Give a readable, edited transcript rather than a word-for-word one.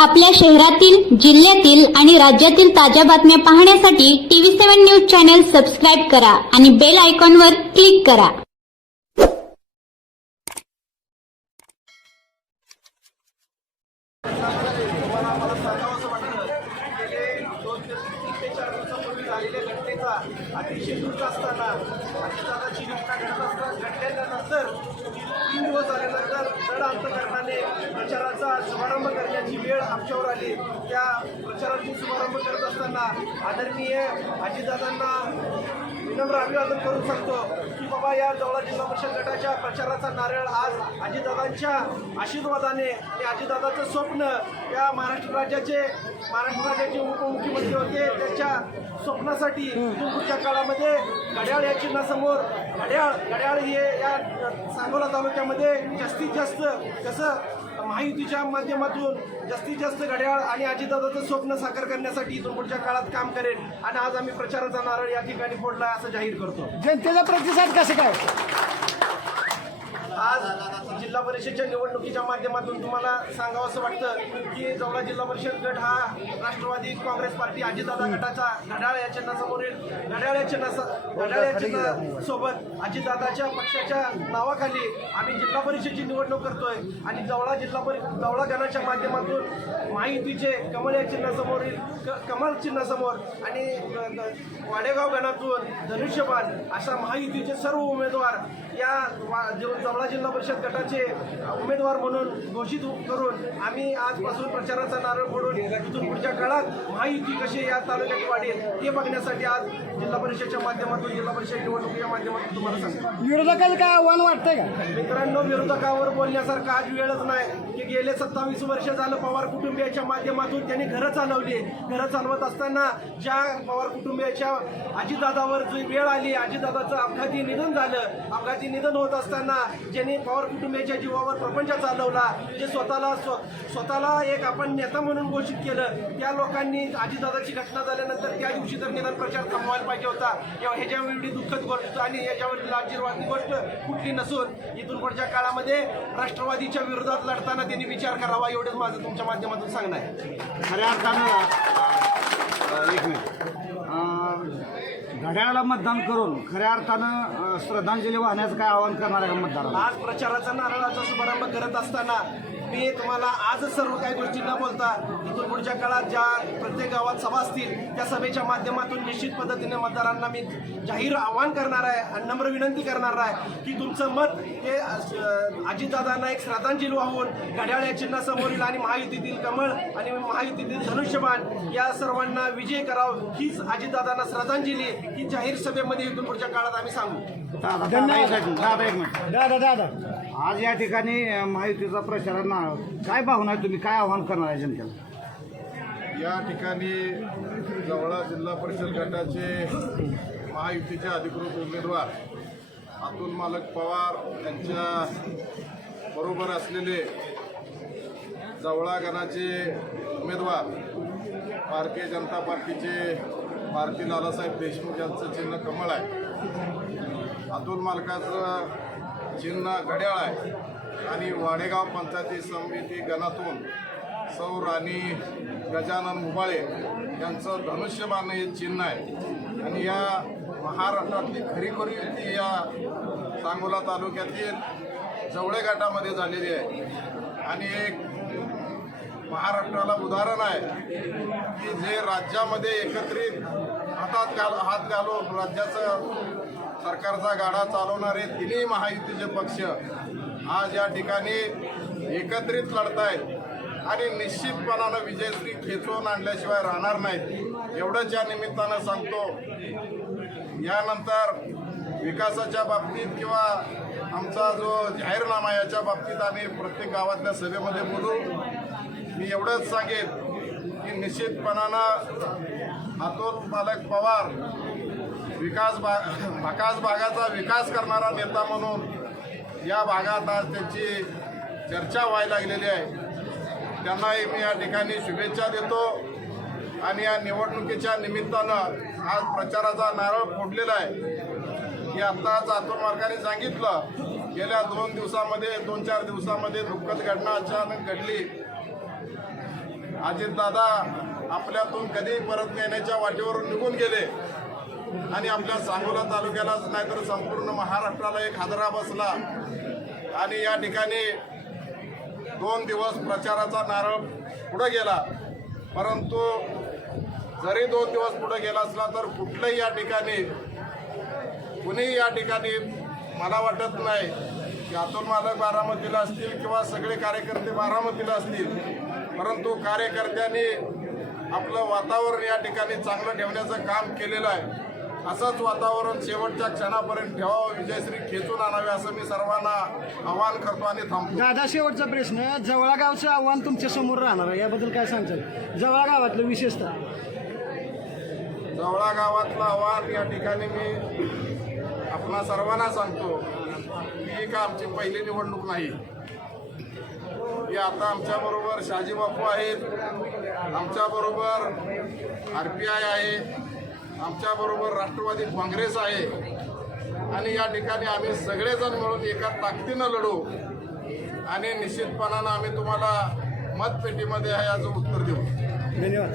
आपल्या शहरातील, जिल्ह्यातील आणि राज्यातील ताज्या बातम्या पाहण्यासाठी TV7 न्यूज चॅनल सबस्क्राईब करा आणि बेल आयकॉनवर क्लिक करा. अतिशय दूर असताना अजितदादाची घटना घडल्यानंतर 3 दिवस झाल्यानंतर जड अंतकरणाने प्रचाराचा शुभारंभ करण्याची वेळ आमच्यावर आली. त्या प्रचाराची शुभारंभ करत असताना आदरणीय अजितदादांना विनम्र अभिवादन करून सांगतो की बाबा या जवळा जिल्हा परिषद गटाच्या प्रचाराचा नारळ आज अजितदादांच्या आशीर्वादाने हे अजितदादाचं स्वप्न या महाराष्ट्र राज्याचे उपमुख्यमंत्री होते त्यांच्या स्वप्नासाठी पुढच्या काळामध्ये घड्याळ या चिन्हासमोर घड्याळ हे या सांगोला तालुक्यामध्ये जास्तीत जास्त कसं महायुतीच्या माध्यमातून जास्तीत जास्त घड्याळ आणि अजितदादाचं स्वप्न साकार करण्यासाठी इथून पुढच्या काळात काम करेल आणि आज आम्ही प्रचाराचा नारळ या ठिकाणी फोडला असं जाहीर करतो. जनतेचा प्रतिसाद कसे काय? आज जिल्हा परिषदेच्या निवडणुकीच्या माध्यमातून तुम्हाला सांगावं वाटतं की जवळा जिल्हा परिषद गट हा राष्ट्रवादी काँग्रेस पार्टी अजितदादा गटाचा घड्याळ या चिन्हासोबत अजितदादाच्या पक्षाच्या नावाखाली आम्ही जिल्हा परिषदेची निवडणूक करतोय आणि जवळा गणाच्या माध्यमातून महायुतीचे कमळ या चिन्हासमोरील कमळ चिन्हासमोर आणि वाडेगाव गणातून धनुष्यबाण अशा महायुतीचे सर्व उमेदवार या जवळा जिल्हा परिषद गटाचे उमेदवार म्हणून घोषित करून आम्ही आजपासून प्रचाराचा नारळ फोडून इथून पुढच्या काळात महायुती कशी या तालुक्यात वाढेल हे बघण्यासाठी आज जिल्हा परिषदेच्या माध्यमातून जिल्हा परिषद निवडणुकीच्या माध्यमातून तुम्हाला सांगतो. विरोधकाला काय आव्हान वाटतंय का? मित्रांनो, विरोधकावर बोलण्यासारखा आज वेळच नाही की गेले 27 वर्ष झालं पवार कुटुंबियाच्या माध्यमातून त्यांनी घरं चालवली. घरं चालवत असताना ज्या पवार कुटुंबियाच्या अजितदादावर जी वेळ आली, अजितदादाचं अपघाती निधन झालं. अपघाती निधन होत असताना ज्यांनी पवार कुटुंबियाच्या जीवावर प्रपंच चालवला, जे स्वतःला एक आपण नेता म्हणून घोषित केलं, त्या लोकांनी अजितदादाची घटना झाल्यानंतर त्या दिवशी तर निधन प्रचार थांबवायला पाहिजे होता. ह्याच्यावर एवढी दुःखद गोष्ट आणि याच्यावर लाजिरवाणी गोष्ट कुठली नसून इथून पुढच्या काळामध्ये राष्ट्रवादीच्या विरोधात लढताना त्यांनी विचार करावा एवढंच माझं तुमच्या माध्यमातून सांगणं आहे. खऱ्या अर्थानं एक मिनिट घड्याळाला मतदान करून खऱ्या अर्थानं श्रद्धांजली वाहण्याचं काय आवाहन करणार आहे का मतदाराला? आज प्रचाराचा नारळाचा शुभारंभ करत असताना मी तुम्हाला आजच सर्व काही गोष्टी न बोलता इथून पुढच्या काळात ज्या प्रत्येक गावात सभा असतील त्या सभेच्या माध्यमातून निश्चित पद्धतीने मतदारांना मी जाहीर आवाहन करणार आहे आणि नम्र विनंती करणार आहे की तुमचं मत हे अजितदादांना एक श्रद्धांजली वाहून घड्याळ या चिन्हासमोरील आणि महायुतीतील कमळ आणि महायुतीतील धनुष्यबाण या सर्वांना विजय करावं हीच अजितदादांना श्रद्धांजली ही जाहीर सभेमध्ये इथून पुढच्या काळात आम्ही सांगू. दादा आज या ठिकाणी महायुतीचा प्रचारांना काय भावना आहे, तुम्ही काय आव्हान करणार आहे जनतेला? या ठिकाणी जवळा जिल्हा परिषद गटाचे महायुतीचे अधिकृत उमेदवार अतुल मालक पवार यांच्या बरोबर असलेले जवळा गणाचे उमेदवार भारतीय जनता पार्टीचे भारती लालासाहेब देशमुख यांचं चिन्ह कमळ आहे. अतुल मालकाचं चिन्ह घड्याळ आहे आणि वाडेगाव पंचायती समिती गणातून सौ राणी गजानन मुबाळे यांचं धनुष्यबाण हे चिन्ह आहे. आणि या महाराष्ट्रातली खरीखुरी युती या सांगोला तालुक्यातील जवळे गटामध्ये झालेली आहे आणि एक महाराष्ट्राला उदाहरण आहे की जे राज्यामध्ये एकत्रित हात घालून राज्याचं सरकारचा गाडा चालवणारे तिन्ही महायुतीचे पक्ष आज या ठिकाणी एकत्रित लढतायत आणि निश्चितपणानं विजयश्री खेचून आणल्याशिवाय राहणार नाहीत एवढंच या निमित्तानं सांगतो. यानंतर विकासाच्या बाबतीत किंवा आमचा जो जाहीरनामा याच्या बाबतीत आम्ही प्रत्येक गावातल्या सभेमध्ये बोलू. मी एवढंच सांगेन की निश्चितपणानं अतुल मालक पवार भकास भागाचा विकास करणारा नेता म्हणून या भागात आज त्यांची चर्चा व्हायला लागलेली आहे. त्यांनाही मी या ठिकाणी शुभेच्छा देतो आणि या निवडणुकीच्या निमित्तानं आज प्रचाराचा नारळ फोडलेला आहे की आत्ताच अतुल मालकांनी सांगितलं गेल्या 2-4 दिवसामध्ये दुःखद घटना अचानक घडली. अजितदादा आपल्यातून कधी परत येण्याच्या वाटेवरून निघून गेले आणि आपल्या सांगोला तालुक्यालाच नाही तर संपूर्ण महाराष्ट्राला एक हादरा बसला आणि या ठिकाणी 2 दिवस प्रचाराचा नारळ पुढे गेला. परंतु जरी 2 दिवस पुढे गेला असला तर कुठलंही या ठिकाणी कुणी या ठिकाणी मला वाटत नाही की अतुल मालक बारामतीला असतील किंवा सगळे कार्यकर्ते बारामतीला असतील, परंतु कार्यकर्त्यांनी आपलं वातावरण या ठिकाणी चांगलं ठेवण्याचं काम केलेलं आहे. असंच वातावरण शेवटच्या क्षणापर्यंत ठेवावं, विजयश्री खेचून आणावे असं मी सर्वांना आवाहन करतो आणि थांबतो. दादा, शेवटचा प्रश्न, जवळा गावचं आव्हान तुमच्या समोर राहणार आहे, याबद्दल काय सांगताल? जवळा गावातलं विशेषतः जवळा गावातलं आव्हान या ठिकाणी मी आपणा सर्वांना सांगतो की का आमची पहिली निवडणूक नाही. ही आता आमच्याबरोबर शहाजी बापू आहेत, आमच्याबरोबर RPI आहे, आमच्याबरोबर राष्ट्रवादी काँग्रेस आहे आणि या ठिकाणी आम्ही सगळेजण मिळून एका ताकदीनं लढू आणि निश्चितपणानं आम्ही तुम्हाला मतपेटीमध्ये याचं उत्तर देऊ. धन्यवाद.